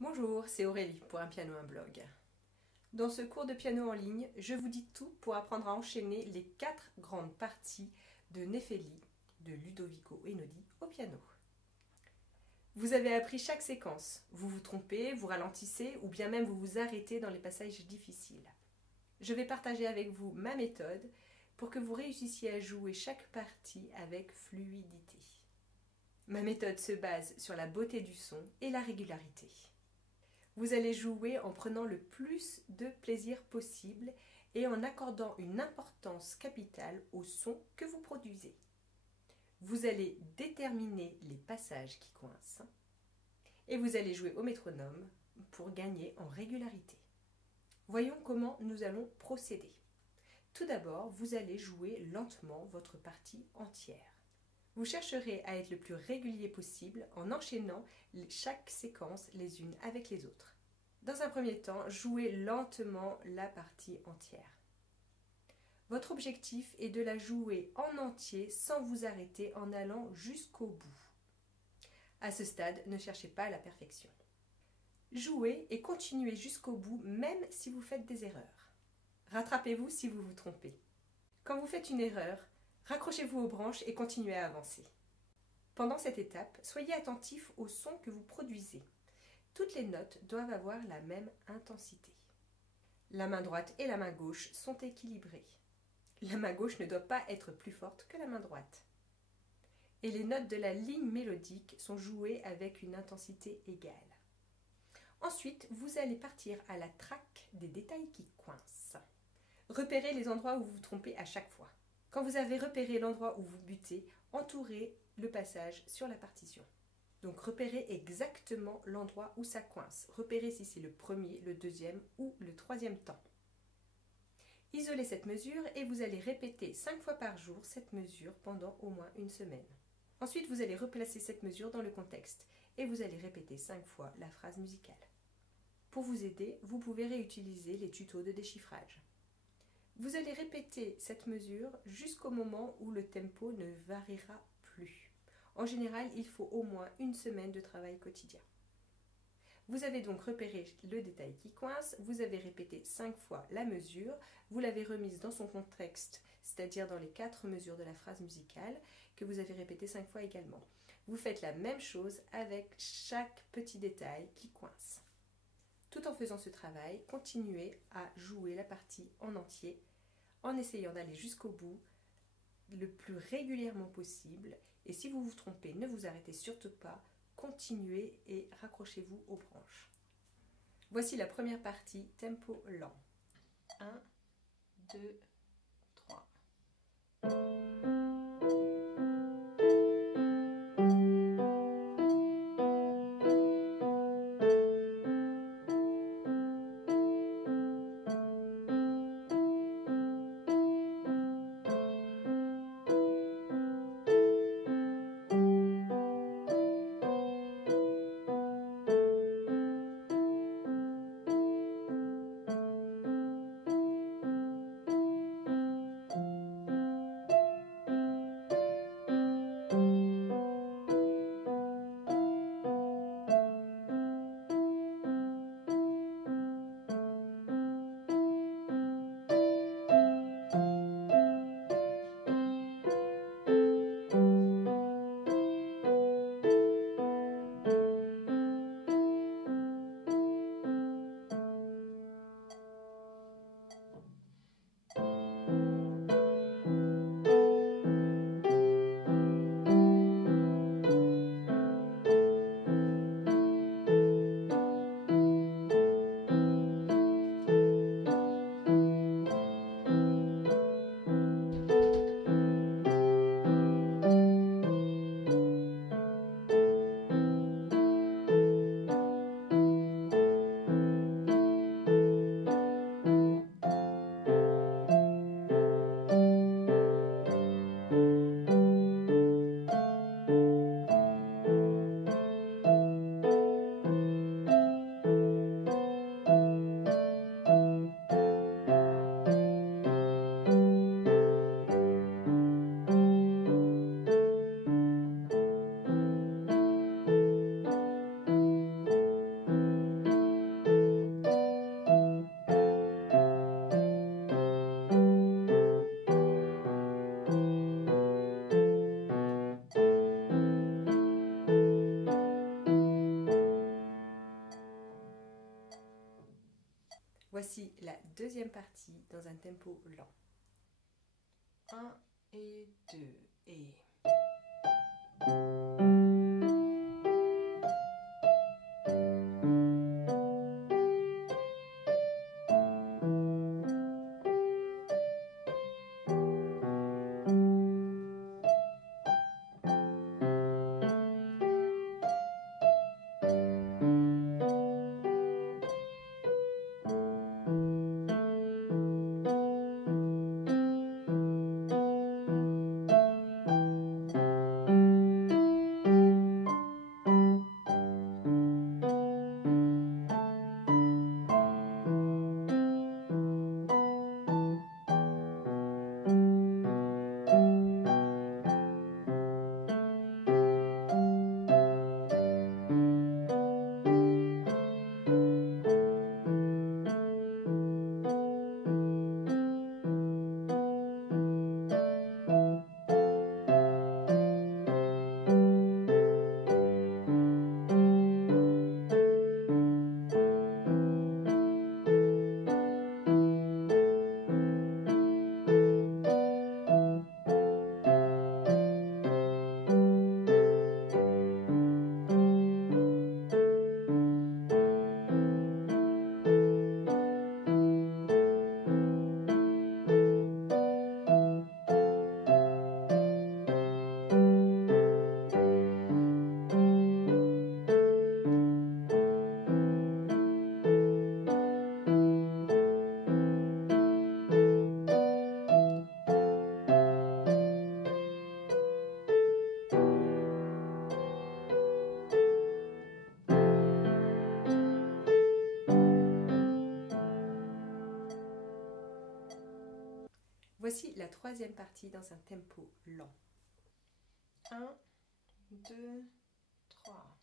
Bonjour, c'est Aurélie pour Un piano, un blog. Dans ce cours de piano en ligne, je vous dis tout pour apprendre à enchaîner les 4 grandes parties de Nefeli de Ludovico Einaudi au piano. Vous avez appris chaque séquence. Vous vous trompez, vous ralentissez ou bien même vous vous arrêtez dans les passages difficiles. Je vais partager avec vous ma méthode pour que vous réussissiez à jouer chaque partie avec fluidité. Ma méthode se base sur la beauté du son et la régularité. Vous allez jouer en prenant le plus de plaisir possible et en accordant une importance capitale au son que vous produisez. Vous allez déterminer les passages qui coincent et vous allez jouer au métronome pour gagner en régularité. Voyons comment nous allons procéder. Tout d'abord, vous allez jouer lentement votre partie entière. Vous chercherez à être le plus régulier possible en enchaînant chaque séquence les unes avec les autres. Dans un premier temps, jouez lentement la partie entière. Votre objectif est de la jouer en entier sans vous arrêter en allant jusqu'au bout. À ce stade, ne cherchez pas la perfection. Jouez et continuez jusqu'au bout même si vous faites des erreurs. Rattrapez-vous si vous vous trompez. Quand vous faites une erreur, raccrochez-vous aux branches et continuez à avancer. Pendant cette étape, soyez attentif au son que vous produisez. Toutes les notes doivent avoir la même intensité. La main droite et la main gauche sont équilibrées. La main gauche ne doit pas être plus forte que la main droite. Et les notes de la ligne mélodique sont jouées avec une intensité égale. Ensuite, vous allez partir à la traque des détails qui coincent. Repérez les endroits où vous vous trompez à chaque fois. Quand vous avez repéré l'endroit où vous butez, entourez le passage sur la partition. Donc repérez exactement l'endroit où ça coince. Repérez si c'est le premier, le deuxième ou le troisième temps. Isolez cette mesure et vous allez répéter 5 fois par jour cette mesure pendant au moins une semaine. Ensuite, vous allez replacer cette mesure dans le contexte et vous allez répéter 5 fois la phrase musicale. Pour vous aider, vous pouvez réutiliser les tutos de déchiffrage. Vous allez répéter cette mesure jusqu'au moment où le tempo ne variera plus. En général, il faut au moins une semaine de travail quotidien. Vous avez donc repéré le détail qui coince, vous avez répété 5 fois la mesure, vous l'avez remise dans son contexte, c'est-à-dire dans les 4 mesures de la phrase musicale, que vous avez répété 5 fois également. Vous faites la même chose avec chaque petit détail qui coince. Tout en faisant ce travail, continuez à jouer la partie en entier, en essayant d'aller jusqu'au bout le plus régulièrement possible. Et si vous vous trompez, ne vous arrêtez surtout pas, continuez et raccrochez-vous aux branches. Voici la première partie, tempo lent. 1, 2, 3. Voici la deuxième partie dans un tempo lent. 1 et 2 et... Voici la troisième partie dans un tempo lent. 1, 2, 3.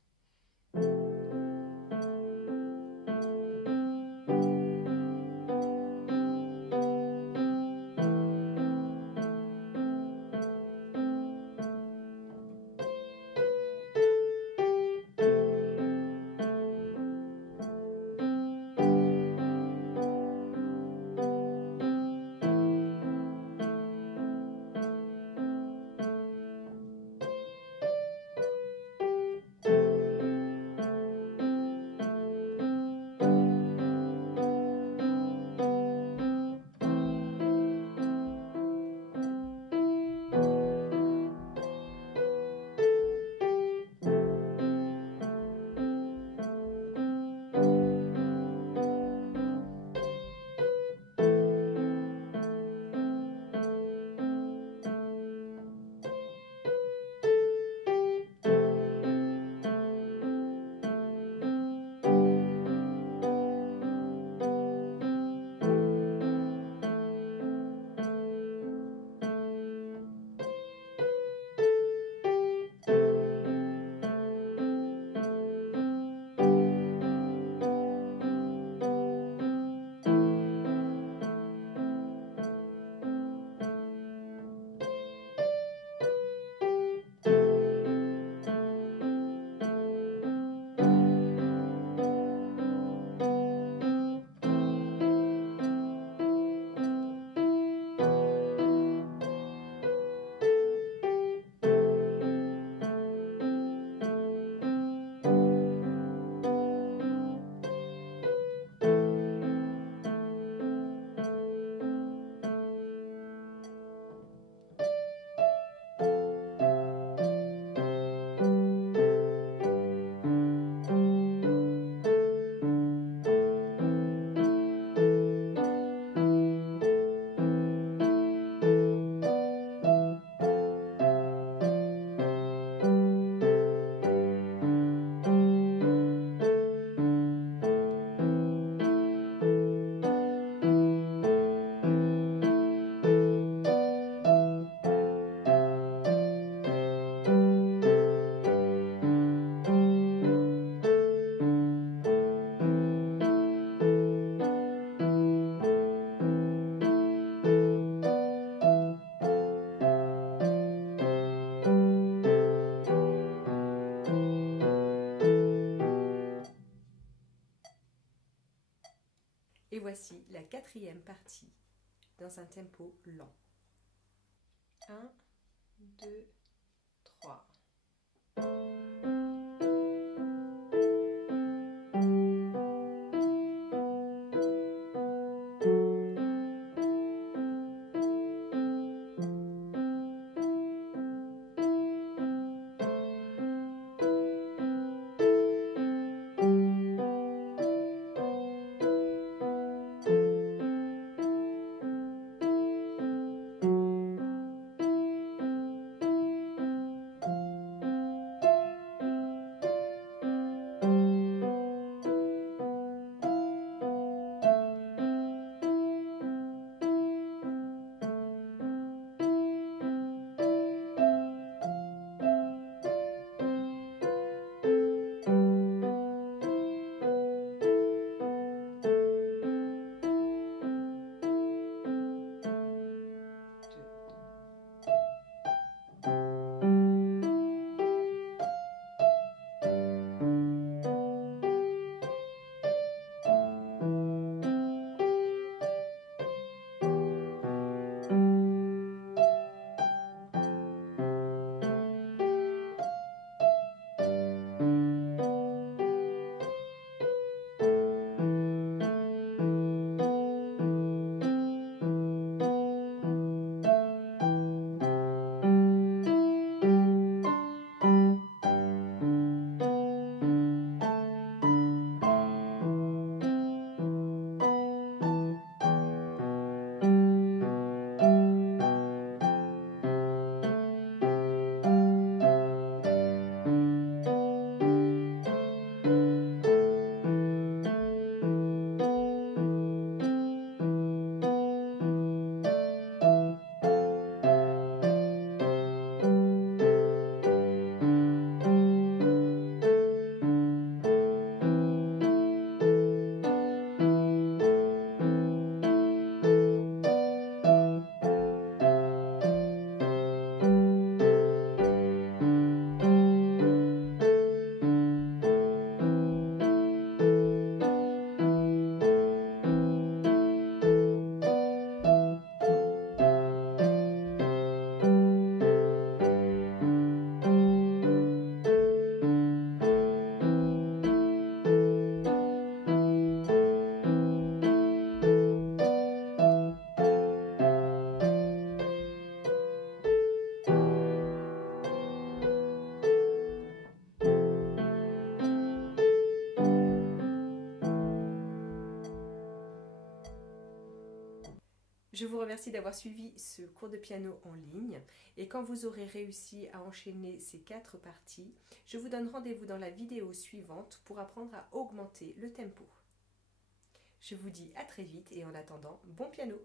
Et voici la quatrième partie dans un tempo lent. 1, 2, 3. Je vous remercie d'avoir suivi ce cours de piano en ligne et quand vous aurez réussi à enchaîner ces 4 parties, je vous donne rendez-vous dans la vidéo suivante pour apprendre à augmenter le tempo. Je vous dis à très vite et en attendant, bon piano!